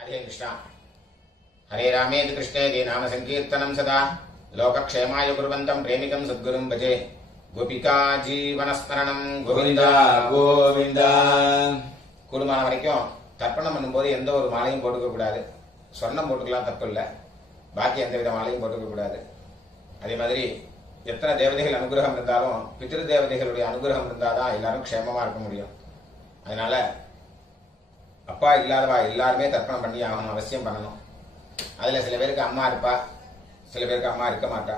हरे कृष्ण हरे रामेति कृष्णेति नाम संकीर्तनं सदा लोकक्षेमाय कुर्वन्तं प्रेमिकं सद्गुरुं भजे गोपिका जीवनस्मरणं गोविंदा गोविंदा கூடுமான வரைக்கும் தர்ப்பணம் பண்ணும்போது எந்த ஒரு மாலையும் போட்டுக்க கூடாது. சொர்ணம் போட்டுக்கலாம், தப்பு இல்லை. பாக்கி எந்த வித மாலையும் போட்டுக்க கூடாது. அதே மாதிரி எத்தனை தேவதைகள் அனுகிரகம் இருந்தாலும் பித்ரு தேவதைகளுடைய அனுகிரகம் இருந்தாதான் எல்லாரும் க்ஷேமமா இருக்க முடியும். அதனால அப்பா இல்லாதவா எல்லாருமே தர்ப்பணம் பண்ணி ஆகணும், அவசியம் பண்ணணும். அதில் சில பேருக்கு அம்மா இருப்பா, சில பேருக்கு அம்மா இருக்க மாட்டா.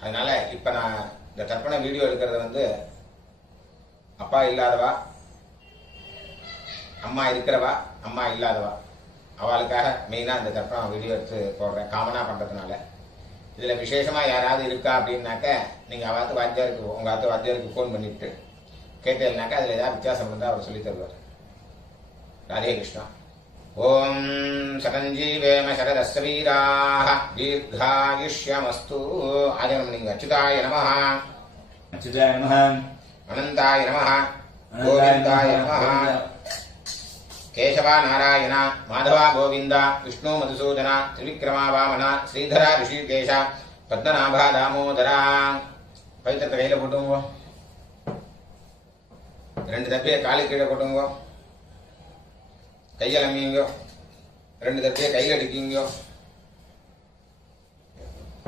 அதனால இப்போ நான் இந்த தர்ப்பண வீடியோ எடுக்கிறது அப்பா இல்லாதவா, அம்மா இருக்கிறவா, அம்மா இல்லாதவா, அவளுக்காக மெயினாக இந்த தர்ப்பணம் வீடியோ எடுத்து போடுறேன், காமனாக பண்ணுறதுனால. இதில் விசேஷமாக யாராவது இருக்கா அப்படின்னாக்க நீங்கள் அவத்து வாத்தியாருக்கு, உங்கள் ஆத்து வாத்தியாருக்கு ஃபோன் பண்ணிவிட்டு கேட்டேன்னாக்கா அதில் ஏதாவது வித்தியாசம் இருந்தால் அவர் சொல்லி தருவார். राधे कृष्ण। ओम सतंजीवेम शरदस्य वीराः दीर्घायुष्यमस्तु। आजन्मनिंग अच्युताय नमः, अच्युताय नमः, अनंताय नमः, गोविंदाय नमः। केशवा नारायण माधवा गोविंद विष्णु मधुसूदन त्रिविक्रमा वामन श्रीधर ऋषिकेश पद्मनाभा दामोदरा। पवित्र கையில போட்டுங்க, ரெண்டு தப்பிய காலு கீழே போட்டுங்க, கையில் அம்மிங்கோ, ரெண்டு தப்பிய கையில் அடிக்கிங்கோ.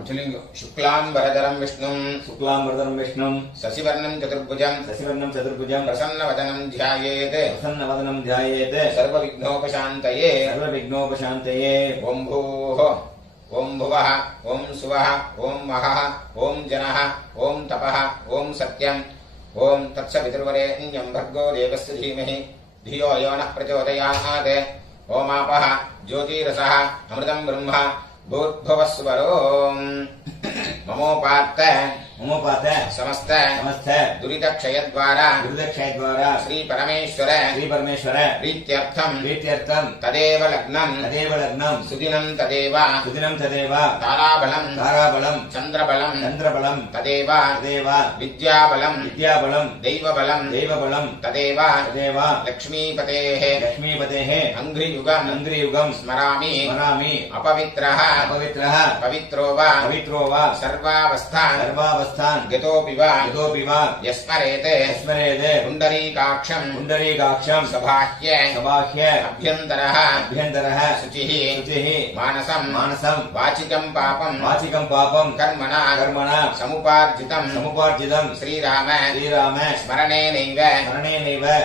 சொல்லுங்க. शुक्लांबरधरं विष्णुं शुक्लांबरधरं विष्णुं शशिवर्णं चतुर्भुजं प्रसन्नवदनं ध्यायेत् सर्वविघ्नोपशान्तये ओम भूः ओम भुवः ओम सुवः ओम महः ओम जनः ओम तपः ओम सत्यं ओम तत्सवितुर्वरेण्यं भर्गो देवस्य धीमहि धियो यो नः प्रचोदयात्। ओमापः ज्योतिरसः अमृतं ब्रह्म भूर्भुवस्वरो ममोपात्त समस्त दुरित क्षय द्वारा श्री परमेश्वर प्रीत्यर्थम तदेव लग्नं सुदिनं तदेव ताराबलं चंद्रबलं तदेव विद्याबलं दैवबलं तदेव लक्ष्मीपतेः अंघ्रियुगं स्मरामि अपवित्रः पवित्रो वा सर्वावस्थान् गतोऽपि वा यस्मरेते पुण्डरीकाक्षं सबाह्य अभ्यन्तरः शुचिः मानसं वाचिकं पापं कर्मणा समुपार्जितं श्रीराम स्मरणेनैव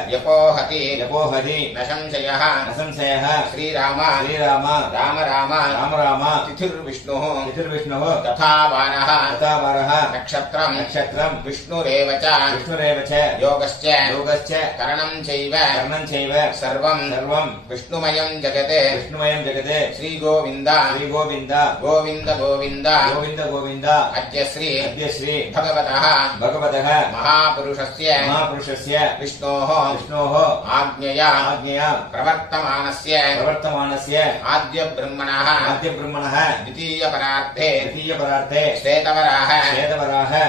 व्यपोहति न संशयः श्रीराम राम तिथिर्विष्णुः तथा वारः नक्षत्रं विष्णुरेव च योगश्च करणं चैव सर्वं विष्णुमयं जगते श्री गोविंद अद्य श्री भगवतः महापुरुषस्य विष्णोः आज्ञया प्रवर्तमानस्य आद्य ब्रह्मणः द्वितीय परार्थे श्वेतवराह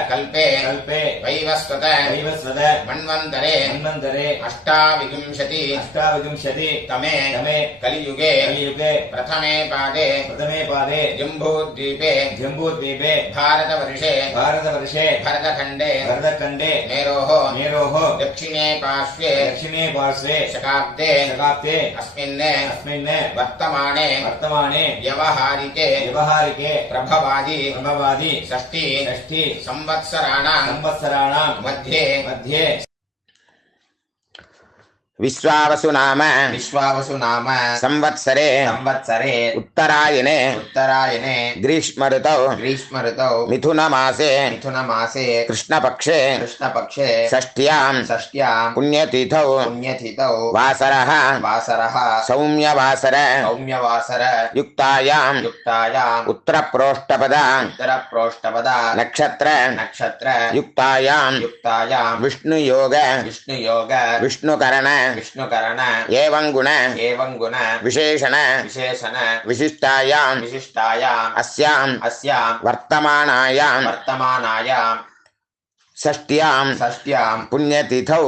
कल्पे वैवस्वत मन्वन्तरे अष्टाविंशति तमे कलियुगे प्रथमे पादे जम्बूद्वीपे भारतवर्षे भरतखण्डे मेरोः दक्षिणे पार्श्वे शकाब्दे अस्मिन् वर्तमाने व्यवहारिके प्रभवादि षष्ठी संवत्सराणां मध्ये विश्वावसु नाम संवत्सरे उत्तरायणे ग्रीष्म ऋतौ मिथुन मासे कृष्णपक्षे षष्ट्यां पुण्यतिथौ वासरः सौम्यवासर युक्तायां उत्तरप्रोष्ठपद नक्षत्र युक्तायां विष्णुयोग विष्णुकरण एवं गुण विशेषण विशिष्टायां अस्यां वर्तमानायां षष्ट्यां पुण्यतिथौ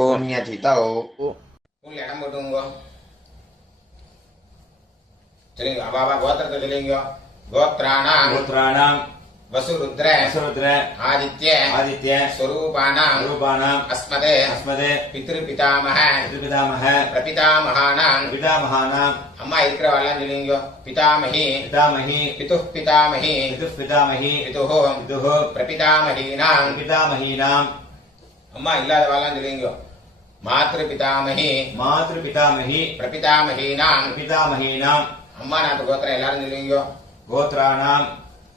சொல்லுங்க அபாபா கோத்திரத்தை சொல்லுங்க. கோத்ராணாம் गोत्राणां வசுருத்ர वसुरुद्र ஆதித்ய आदित्य ஸ்வரூபானாம் स्वरूपाणां அஸ்மதே अस्मदे பித்ருபிதாமஹ पितृपितामह பிரபிதாமகானாம். पितामहानां அம்மா இருக்கிறவாள்லாம் சொல்லுங்க. பிதாமகி पितामही பிதுः பிதாமகி पितुः पितामही பிதுः पितुः பிரபிதாமகீனாம். पितामहीनां அம்மா இல்லாதவாள்லாம் சொல்லுங்க. மாத்ரு பிதாமகி मातृपितामही பிரபிதாமகீனாம். पितामहीनां அம்மா நாட்டு கோத்திரம் எல்லாரும் சொல்லுவீங்க. गोत्राणां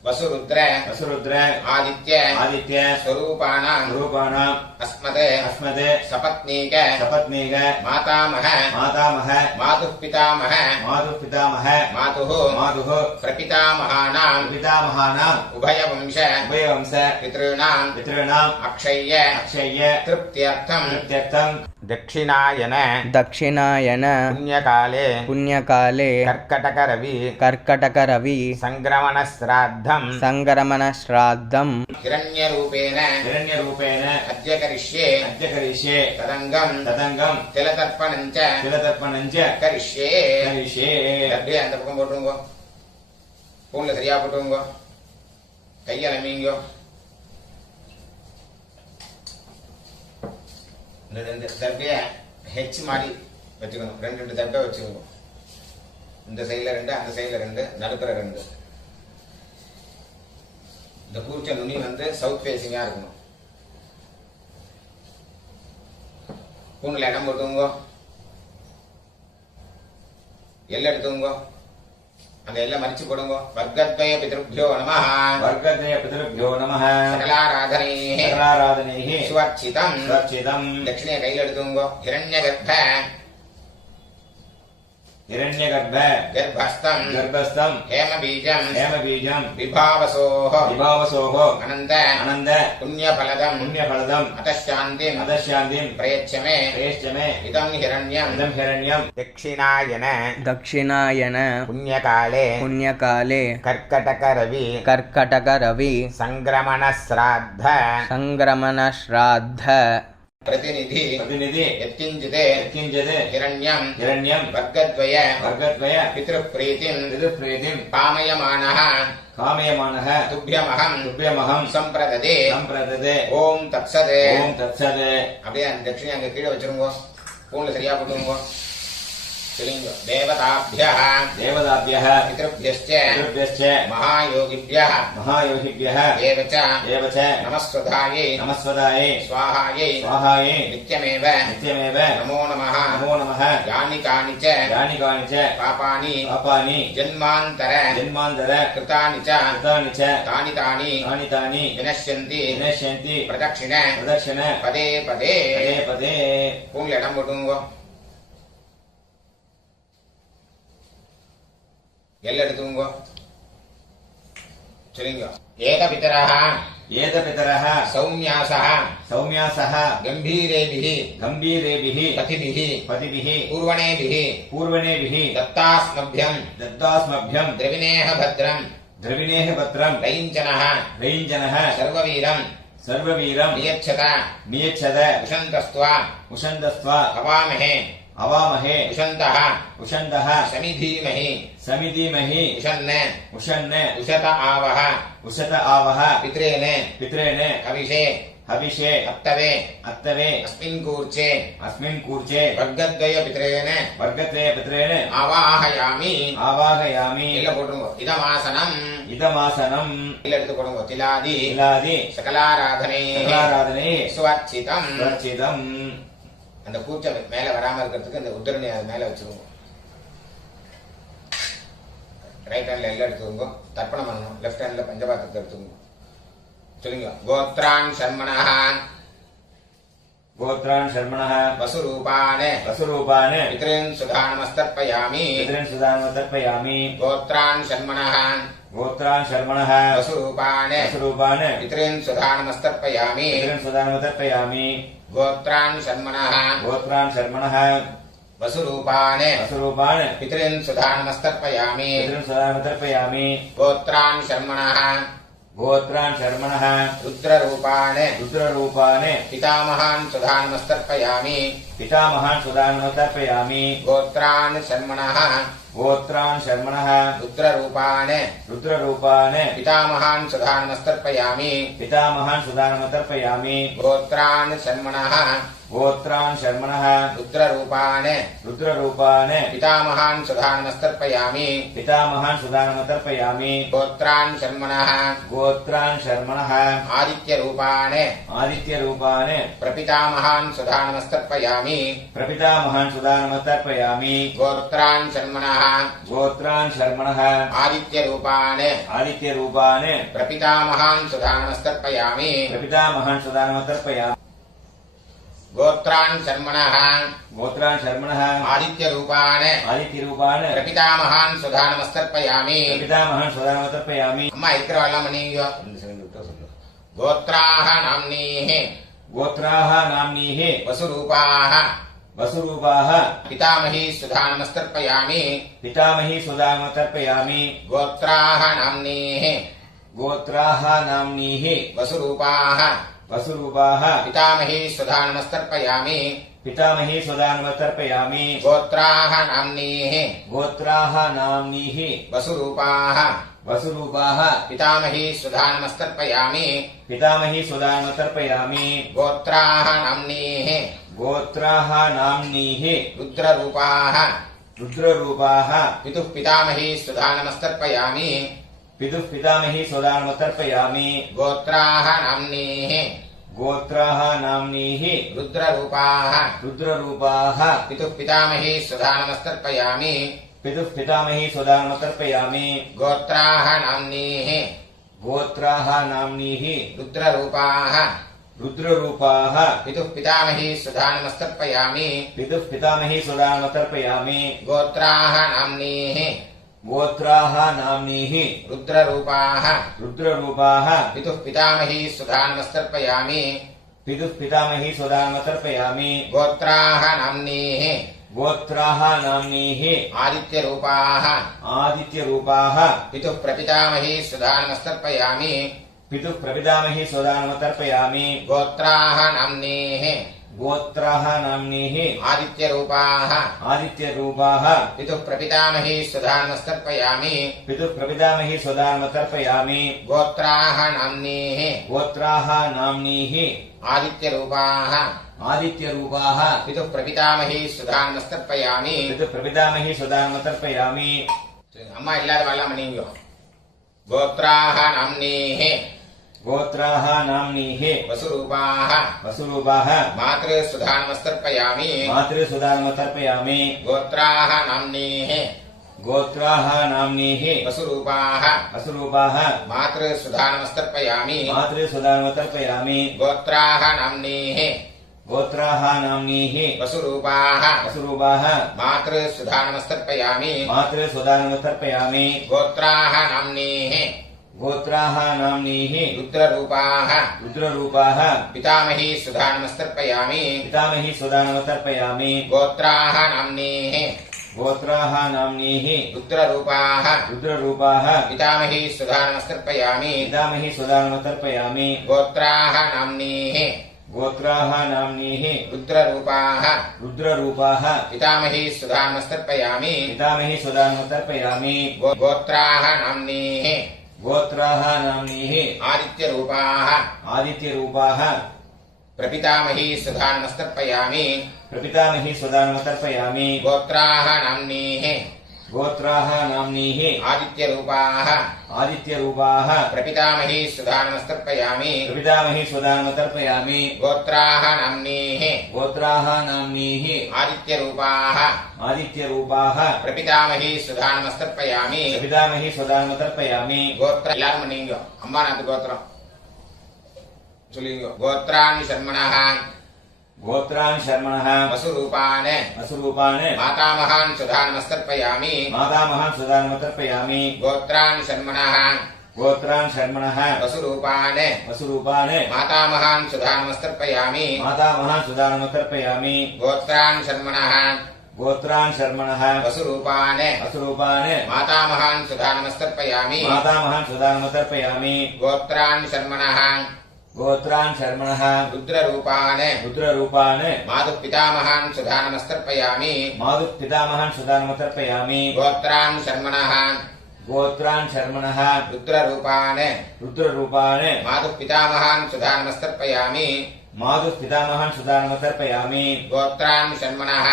வசுருத்ர वसुरुद्र ஆதித்ய आदित्य ஸ்வரூபானாம் स्वरूपाणां அஸ்மதே अस्मदे சபத்னீக सपत्नीक மாதாமஹ मातामह மாதுः பிதாமஹ मातुः पितामह மாதுः मातुः பிரபிதாமகானாம் पितामहानां உபயவம்ச उभयवंश பித்ருணாம் पितॄणाम् அக்ஷய்ய अक्षय्य திருப்தியர்த்தம் कृत्यर्थम् தட்சிணாயன दक्षिणायन புண்ணியகாலே पुण्यकाले கர்க்கடகரவி कर्कटकरवि சங்கிரமணஸ்ராத்தம் सङ्क्रमणश्राद्धं ஹிரண்யரூபேன हिरण्यरूपेण அத்ய கரிஷ்யே अद्य करिष्ये ததங்கம் तदङ्गम् திலதர்ப்பணஞ்ச तिलतर्पणम् च கரிஷ்யே. करिष्ये அப்படியே அந்த பக்கம் போட்டுருங்க. பூன்ல சரியா போட்டுருங்க. கையால மீங்கோ. இந்த ரெண்டு தர்பைய ஹெச் மாதிரி வச்சுக்கணும். ரெண்டு ரெண்டு தர்பை வச்சுக்கோங்க. இந்த சைடுல ரெண்டு, அந்த சைடுல ரெண்டு, நடுப்புற ரெண்டு. இந்த கூர்ச்ச நுனி வந்து சவுத் ஃபேசிங்கா இருக்கணும். பூன்ல இடம் போட்டுங்க. எல்லை எடுத்துங்க. அந்த எல்லை மறிச்சு போடுங்க. வர்க்கத்வய பித்ருப்யோ நமஹ वर्गद्वय पितृभ्यो नमः சகலாராதனைः सकलाराधनैः சுவர்ச்சிதம். सुरक्षितम् தட்சிணைய கையில் எடுத்துங்க. ஹிரண்யகர்ப்ப हिरण्यगर्भ கர்ப்பஸ்தம் गर्भस्थम् ஹேமபீஜம் हेमबीजम् விபாவசோஹ विभावसोः அனந்த अनन्द புண்ணியபலதம் पुण्यफलदम् அதசாந்திம் अदशान्तिम् பிரயச்சமே प्रेष्य मे இதம் ஹிரண்யம். इदम् हिरण्यम् தட்சிணாயன दक्षिणायन புண்ணியகாலே पुण्यकाले கர்க்கடகரவி कर्कटकरवि சங்கிரமணஸ்ராத்த सङ्क्रमणश्राद्ध பிரதிநிதி प्रतिनिधि யத்கிஞ்சித் यत्किञ्चित् ஹிரண்யம் हिरण्यम् வர்க்கத்வய वर्गद्वय பித்ருப்ரீதிம் पितृप्रीतिम् காமயமானः कामयमानः துப்யமகம் तुभ्यमहम् சம்பிரததே. सम्प्रददे ஓம் தத்சதே. ॐ तत्सत् அப்படியே அந்த தட்சிணை அங்க கீழே வச்சிருங்க. பூன்ல சரியா போட்டுருங்க. சொல்லுங்க. தேவதாபியः देवताभ्यः பித்ருப்யஸ்ச पितृभ्यश्च மகாயோகிபியः महायोगिभ्यः ஏவ ச एव च நமஸ்வதாயை नमस्वदायै ஸ்வாஹாயை स्वाहायै நித்யமேவ नित्यमेव நமோ நமः. नमो नमः யானி கானி ச यानि कानि च பாபானி पापानि ஜன்மாந்தர जन्मान्तर கிருதானி ச कृतानि च தானி தானி तानि तानि வினஷ்யந்தி विनश्यन्ति பிரதட்சிண प्रदक्षिण பதே பதே. पदे पदे பூன்ல இடம் போட்டுங்க. எல்லை எடுத்துங்க. சொல்லுங்க. ஏகபிதரः एतपितरः சௌமியாசः सौम्यासः கம்பீரேபிः गम्भीरेभिः பதிபிः पतिभिः பூர்வணேபிः पूर्वणेभिः दत्तास्मभ्यम् दत्तास्मभ्यम् द्रविणेह भद्रम् द्रविणेः पत्रम् रैञ्जनः रैञ्जनः सर्ववीरम् सर्ववीरम् नियच्छत नियच्छद उशन्तस्त्वा उषन्दस्त्वा अवामहे अवामहे उशन्तः उषन्दः समिधीमहि समिधीमहि उशन्न उषन्न उशत आवह उषत आवह पित्रेण पित्रेण हविषे हविषे अत्तवे अत्तवे अस्मिन् कूर्चे अस्मिन् कूर्चे वर्गद्वय पित्रेण वर्गत्रय पित्रेण आवाहयामि. आवाहयामि. இல்ல போட்டுருங்க. இதமாசனம் इदमासनम् இல்ல எடுத்து போடுங்க. திலாதி तिलादि சகலாராதனை सकलाराधने சுவர்ச்சிதம். सुरक्षितम् அந்த கூச்சம் மேல வராம இருக்கிறதுக்கு அந்த உத்தரணி அது மேல வச்சுக்கோங்க. ரைட் ஹேண்ட்ல எல்லாம் எடுத்துக்கோங்க. தர்ப்பணம் பண்ணணும். லெஃப்ட் ஹேண்ட்ல பஞ்சபாத்திரத்தை எடுத்துக்கோங்க. சொல்லுங்க. கோத்ரான் சர்மணः गोत्रान् शर्मणः வசுரூபான் वसुरूपान् பித்ரன் சுதானமஸ்தர்ப்பயாமி. पितॄन् सुदानमतर्पयामि. கோத்ரான் சர்மணः गोत्रान् शर्मणः வசுரூபான் वसुरूपान् பித்ரன் சுதானமஸ்தர்ப்பயாமி. पितॄन् सुदानमतर्पयामि. கோத்ரான் சர்மணः गोत्रान् शर्मणः वसुरूपान् वसुरूपान् पितॄन् सुधानमस्तर्पयामि. पितॄन् सुदानमतर्पयामि. गोत्रान् शर्मणः गोत्रान् शर्मणः रुद्ररूपान् रुद्ररूपान् पितामहान् सुधानमस्तर्पयामि पितामहान् सुदानमतर्पयामि गोत्रान् शर्मणः गोत्रान् शर्मणः रुद्ररूपान् रुद्ररूपान् पितामहान् सुधानमस्तर्पयामि पितामहान् सुदानमतर्पयामि गोत्रान् शर्मणः गोत्रान् शर्मणः रुद्ररूपान् रुद्ररूपान् पितामहान् सुधानमस्तर्पयामि पितामहान् सुदानमतर्पयामि गोत्रान् शर्मणः गोत्रान् शर्मणः आदित्यरूपान् आदित्यरूपान् प्रपितामहान् सुधानमस्तर्पयामि प्रपितामहान् सुदानमतर्पयामि गोत्रान् शर्मणः गोत्रान् शर्मणः आदित्यरूपान् आदित्यरूपान् प्रपितामहान् सुधानमस्तर्पयामि प्रपितामहान् सुदानमतर्पयामि गोत्रान् शर्मणः गोत्रान् शर्मणः आदित्यरूपान् आदित्यरूपान् प्रपितामहान् सुधानमस्तर्पयामि प्रपितामहान् सुदानमतर्पयामि அம்மா இருக்கிறவெல்லாம் மணியோ गोत्राः नाम्नीः गोत्राः नाम्नीः वसुरूपाः वसुरूपाः पितामही सुधानमस्तर्पयामि पितामही सुदानमतर्पयामि गोत्राः नाम्नीः गोत्राः नाम्नीः वसुरूपाः वसुरूपाः पितामही सुधानमस्तर्पयामि पितामही सुदानमतर्पयामि गोत्राः नाम्नीः गोत्राः नाम्नीः वसुरूपाः वसुरूपाः पितामही सुधानमस्तर्पयामि पितामही सुदानमतर्पयामि गोत्राः नाम्नीः गोत्राः नाम्नीः रुद्ररूपाः रुद्ररूपाः पितुः पितामही सुधानमस्तर्पयामि पितुः पितामही सुदानमतर्पयामि गोत्राः नाम्नीः गोत्राः नाम्नीः रुद्ररूपाः रुद्ररूपाः पितुः पितामही सुधानमस्तर्पयामि पितुः पितामही सुदानमतर्पयामि गोत्राः नाम्नीः गोत्राः नाम्नीः रुद्ररूपाः रुद्ररूपाः पितुः पितामही सुधानमस्तर्पयामि पितुः पितामही सुदानमतर्पयामि गोत्राः नाम्नीः गोत्राः नाम्नीः रुद्ररूपाः रुद्ररूपाः पितुः पितामही सुधानमस्तर्पयामि पितुः पितामही सुदानमतर्पयामि गोत्राः नाम्नीः गोत्राः नाम्नीः आदित्यरूपाः आदित्यरूपाः पितुः प्रपितामही सुधानमस्तर्पयामि पितुः प्रपितामही सुदानमतर्पयामि गोत्राः नाम्नीः गोत्राः नाम्नीः आदित्यरूपाः आदित्यरूपाः पितुः प्रपितामही सुधानमस्तर्पयामि पितुः प्रपितामही सुदानमतर्पयामि गोत्राः नाम्नीः गोत्राः नाम्नीः आदित्यरूपाः आदित्यरूपाः पितुः प्रपितामही सुधानमस्तर्पयामि पितुः प्रपितामही सुदानमतर्पयामि अम्मा इल्लादवल्लाम मणियो गोत्राः नाम्नीः गोत्राः नाम्नीः वसुरूपाः वसुरूपाः मातृसुधानमस्तर्पयामि मातृसुदानमतर्पयामि गोत्राः नाम्नीः गोत्राः नाम्नीः वसुरूपाः वसुरूपाः मातृसुधानमस्तर्पयामि मातृसुदानमतर्पयामि गोत्राः नाम्नीः गोत्राः नाम्नीः वसुरूपाः वसुरूपाः मातृसुधानमस्तर्पयामि मातृसुदानमतर्पयामि गोत्राः नाम्नीः गोत्राः नाम्नीः रुद्ररूपाः रुद्ररूपाः पितामही सुधानमस्तर्पयामि पितामही सुदानमतर्पयामि गोत्राः नाम्नीः गोत्राः नाम्नीः रुद्ररूपाः रुद्ररूपाः पितामही सुधानमस्तर्पयामि पितामही सुदानमतर्पयामि गोत्राः नाम्नीः गोत्राः नाम्नीः रुद्ररूपाः रुद्ररूपाः पितामही सुधानमस्तर्पयामि पितामही सुदानमतर्पयामि गोत्राः नाम्नीः गोत्राः नाम्नीः आदित्यरूपाः आदित्यरूपाः प्रपितामही सुधानमस्तर्पयामि प्रपितामही सुदानमतर्पयामि गोत्राः नाम्नीः गोत्राः नाम्नीः आदित्यरूपाः आदित्यरूपाः प्रपितामही सुधानमस्तर्पयामि प्रपितामही सुदानमतर्पयामि गोत्राः नाम्नीः गोत्राः नाम्नीः आदित्यरूपाः आदित्यरूपाः प्रपितामही सुधानमस्तर्पयामि प्रपितामही सुदानमतर्पयामि गोत्र எல்லாரும் பண்ணீங்க அம்மா நாத்து கோத்திரம் சொல்லுங்க गोत्रान् शर्मणः गोत्रान् शर्मणः वसुरूपान् वसुरूपान् मातामहान् सुधानमस्तर्पयामि मातामहान् सुदानमतर्पयामि गोत्रान् शर्मणः गोत्रान् शर्मणः वसुरूपान् वसुरूपान् मातामहान् सुधानमस्तर्पयामि मातामहान् सुदानमतर्पयामि गोत्रान् शर्मणः गोत्रान् शर्मणः वसुरूपान् वसुरूपान् मातामहान् सुधा नमस्तर्पयामि मातामहान् सुदानमतर्पयामि गोत्रान् शर्मणः गोत्रान् शर्मणः रुद्ररूपान् रुद्ररूपान् मातुः पितामहान् सुधा नमस्तर्पयामि मातुः पितामहान् सुदानमतर्पयामि गोत्रान् शर्मणः गोत्रान् शर्मणः रुद्ररूपान् रुद्ररूपान् मातुः पितामहान् सुधा नमस्तर्पयामि मातुः पितामहान् सुदानमतर्पयामि गोत्रान् शर्मणः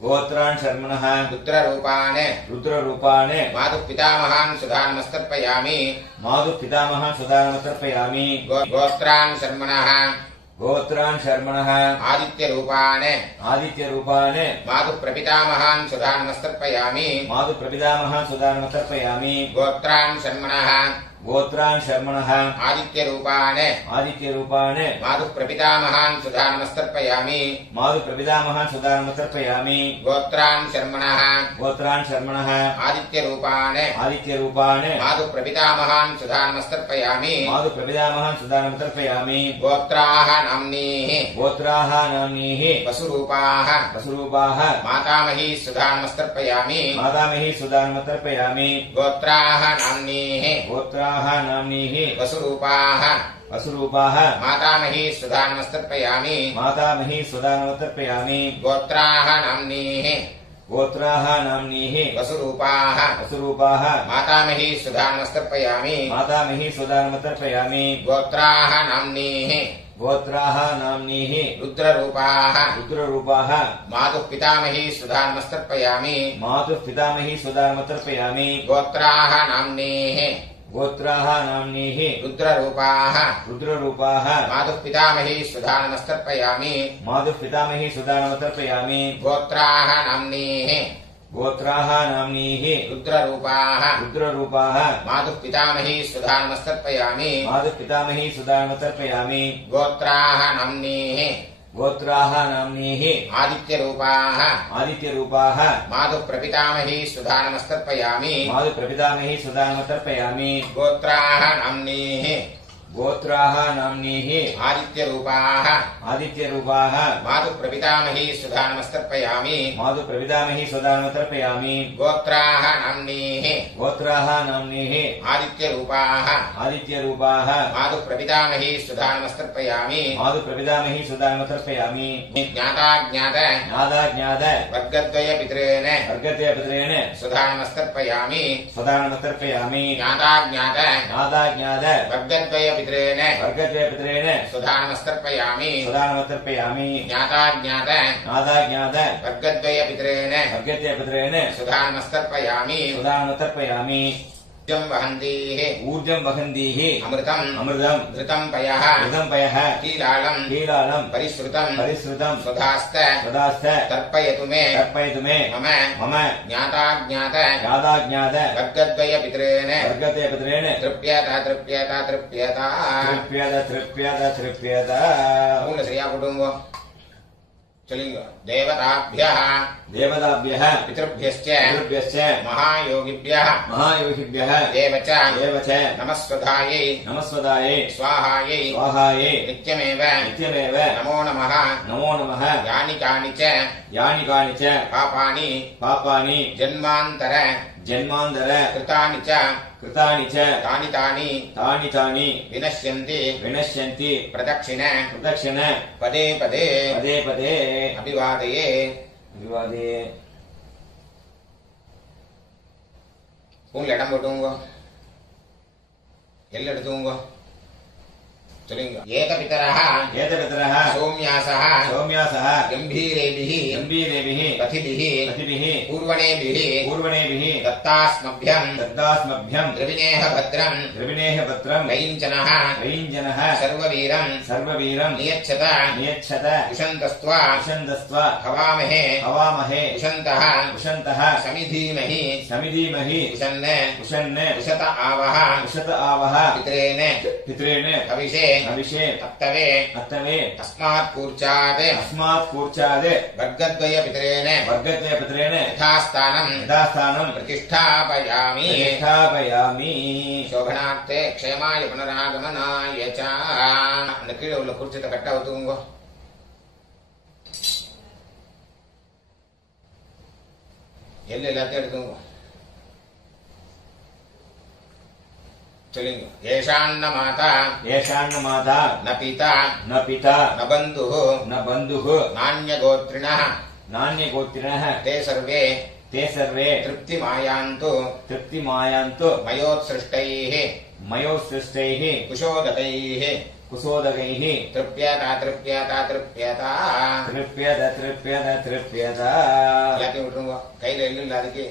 गोत्रान् शर्मणः रुद्ररूपान् रुद्ररूपान् मातुः पितामहान् सुधा नमस्तर्पयामि मातुः पितामहान् सुदानमतर्पयामि गोत्रान् शर्मणः गोत्रान् शर्मणः आदित्यरूपान् आदित्यरूपान् मातुः प्रपितामहान् सुधा नमस्तर्पयामि मातुः प्रपितामहान् सुदानमतर्पयामि गोत्रान् शर्मणः गोत्रान् शर्मणः आदित्यरूपान् आदित्यरूपान् मातुः प्रपितामहान् सुधा नमस्तर्पयामि मातुः प्रपितामहान् सुदानमतर्पयामि गोत्रान् शर्मणः गोत्रान् शर्मणः आदित्यरूपान् आदित्यरूपान् मातुः प्रपितामहान् सुधा नमस्तर्पयामि मातुः प्रपितामहान् सुदानमतर्पयामि गोत्राः नाम्नीः गोत्राः नाम्नीः वसुरूपाः वसुरूपाः मातामही सुधा नमस्तर्पयामि मातामही सुदानमतर्पयामि गोत्राः नाम्नीः गोत्राः नाम्नीः वसुरूपाः वसुरूपाः मातामही सुधा नमस्तर्पयामि मातामही सुदानमतर्पयामि गोत्राः नाम्नीः गोत्राः नाम्नीः वसुरूपाः वसुरूपाः मातामही सुधा नमस्तर्पयामि मातामही सुदानमतर्पयामि गोत्राः नाम्नीः गोत्राः नाम्नीः रुद्ररूपाः रुद्ररूपाः मातुः पितामही सुधा नमस्तर्पयामि मातुः पितामही सुदानमतर्पयामि गोत्राः नाम्नीः गोत्राः नाम्नीः रुद्ररूपाः रुद्ररूपाः मातुः पितामही सुधा नमस्तर्पयामि मातुः पितामही सुदानमतर्पयामि गोत्राः नाम्नीः गोत्राः नाम्नीः रुद्ररूपाः रुद्ररूपाः मातुः पितामही सुधा नमस्तर्पयामि मातुः पितामही सुदानमतर्पयामि गोत्राः नाम्नीः गोत्राः नाम्नीः आदित्यरूपाः आदित्यरूपाः मातुः प्रपितामही सुधा नमस्तर्पयामि मातुः प्रपितामही सुदानमतर्पयामि गोत्राः नाम्नीः गोत्राः नाम्नीः आदित्यरूपाः आदित्यरूपाः मातुः प्रपितामही सुधा नमस्तर्पयामि मातुः प्रपितामही सुदानमतर्पयामि गोत्राः नाम्नीः गोत्राः नाम्नीः आदित्यरूपाः आदित्यरूपाः मातुः प्रपितामही सुधा नमस्तर्पयामि मातुः प्रपितामही सुदानमतर्पयामि ज्ञाताज्ञात ज्ञाताज्ञात वर्गद्वय पितॄन् वर्गद्वयपुत्रेण सुधा नमस्तर्पयामि सुदानमतर्पयामि ज्ञाताज्ञात ज्ञाताज्ञात वर्गद्वय पितॄन् वर्गद्वयपुत्रेण सुधा नमस्तर्पयामि सुदानमतर्पयामि ज्ञाताज्ञात ज्ञाताज्ञात वर्गद्वय पितॄन् वर्गद्वयपुत्रेण सुधा नमस्तर्पयामि सुदानमतर्पयामि ऊर्जं वहन्तीः ऊर्जं वहन्तीः अमृतम् अमृतं घृतं पयः घृतं पयः कीलालं कीलालं परिश्रुतं परिश्रुतं सुधास्त सदास्थ तर्पयतु मे तर्पयतु मे मम मम ज्ञाताज्ञात ज्ञाताज्ञात वर्गद्वय पितॄन् वर्गद्वयपुत्रेण तृप्यत तृप्यत तृप्यत तृप्यत तृप्यत तृप्यत மூணு சரியா போடுங்க சொல்லுங்க தேவதாभ्यः देवताभ्यः पितृभ्यश्च पितृभ्यश्च महायोगिभ्यः महायोगिभ्यः देव च देव च नमस्वधायै नमस्वदायै स्वाहायै स्वाहायै नित्यमेव नित्यमेव नमो नमः नमो नमः यानि कानि च यानि कानि च पापानि पापानि जन्मान्तर जन्मान्तर कृतानि च कृतानि च तानि तानि तानि तानि विनश्यन्ति विनश्यन्ति प्रदक्षिण प्रदक्षिण पदे पदे पदे पदे अभिवादये विवादे உள்ள இடம் போட்டுங்க எல்லாம் எடுத்துங்க சொல்லுங்க ஏகபிதரः एतपितरः सौम्यासः सौम्यासः गम्भीरेभिः गम्भीरेभिः पथिभिः पतिभिः पूर्वणेभिः पूर्वणेभिः दत्तास्मभ्यम् दत्तास्मभ्यम् द्रविणेह भद्रम् द्रविणेः पत्रम् रैञ्जनः रैञ्जनः सर्ववीरम् सर्ववीरम् नियच्छत नियच्छत विशन्तस्त्वा विशन्दस्त्वा हवामहे हवामहे विशन्तः उशन्तः समिधीमहि समिधीमहि विशन् उशन् विशत आवः उशत आवः पितरेण पितरेण हविषे हविषे तप्तवे अत्तवे तस्मात् कूर्चात् अस्मात् कूर्चात् वर्गद्वय पितरेण वर्गद्वयपुत्रेण यथास्थानम् यथास्थानम् प्रतिष्ठापयामि प्रतिष्ठापयामि शोभनार्थे क्षेमाय पुनरागमनाय च அந்த கீழே உள்ள குறிச்சத்தை கட்ட ஒத்துக்குங்க எள்ளு எல்லாத்தையும் எடுத்துங்க. சொல்லுங்க. ஏஷான்ன மாதா ஏஷான்ன மாதா ந பிதா ந பிதா ந பந்துः ந பந்துः நான்யகோத்ரிணः நான்யகோத்திரः ते सर्वे ते सर्वे तृप्तिमायान्तु तृप्तिमायान्तु मयोत्सृष्टैः मयोसृष्टैः कुशोदकैः कुशोदकैः तृप्यता तृप्यता तृप्यता. तृप्यत तृप्यत तृप्यत. எல்லாத்தையும் விட்டுருங்க. கையில எள்ளு இல்லை, அதுக்கு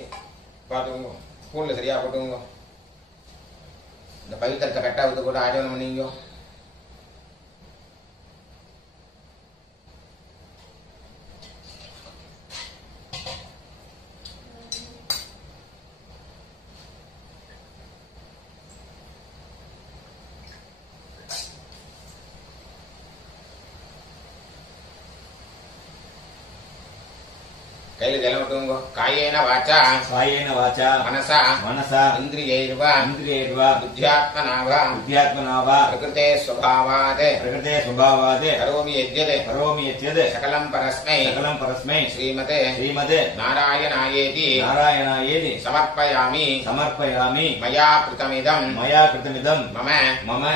பார்த்துக்கோங்க. ஸ்பூன்ல சரியா போட்டுங்க. இந்த பவித்திரத்தை கட்டா விட்டு கூட ஆஜோனம் பண்ணிங்க. கையில ஜலம் விட்டுங்க. காயேன வாச்சா कायेन वाचा मनसा मनसा इन्द्रियैर्व इन्द्रियैर्वा बुद्ध्यात्मना वा बुद्ध्यात्मना वा प्रकृते स्वभावात् प्रकृते स्वभावात् करोमि यद्यत् करोमि यद्यत् सकलं परस्मै सकलं परस्मै श्रीमते श्रीमते नारायणायेति नारायणायेति समर्पयामि. समर्पयामि. मया कृतमिदं मया कृतमिदं मम मम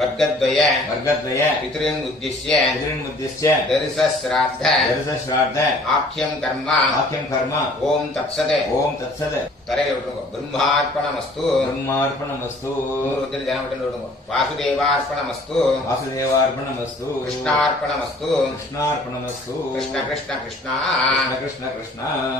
वर्गद्वय वर्गद्वय पितॄन् उद्दिश्य पितॄन्मुद्दिश्य दर्शश्राद्ध दर्शश्राद्ध आख्यं कर्म आख्यं कर्म ओम तत्सत्. ओम तत्सत्. तरेल विटुंगो. ब्रह्मार्पणमस्तु. ब्रह्मार्पणमस्तु. रुद्र जन विटुंगो. वासुदेवार्पणमस्तु. वासुदेवार्पणमस्तु. कृष्णार्पणमस्तु. कृष्णार्पणमस्तु. कृष्ण कृष्ण कृष्ण कृष्ण कृष्ण कृष्ण.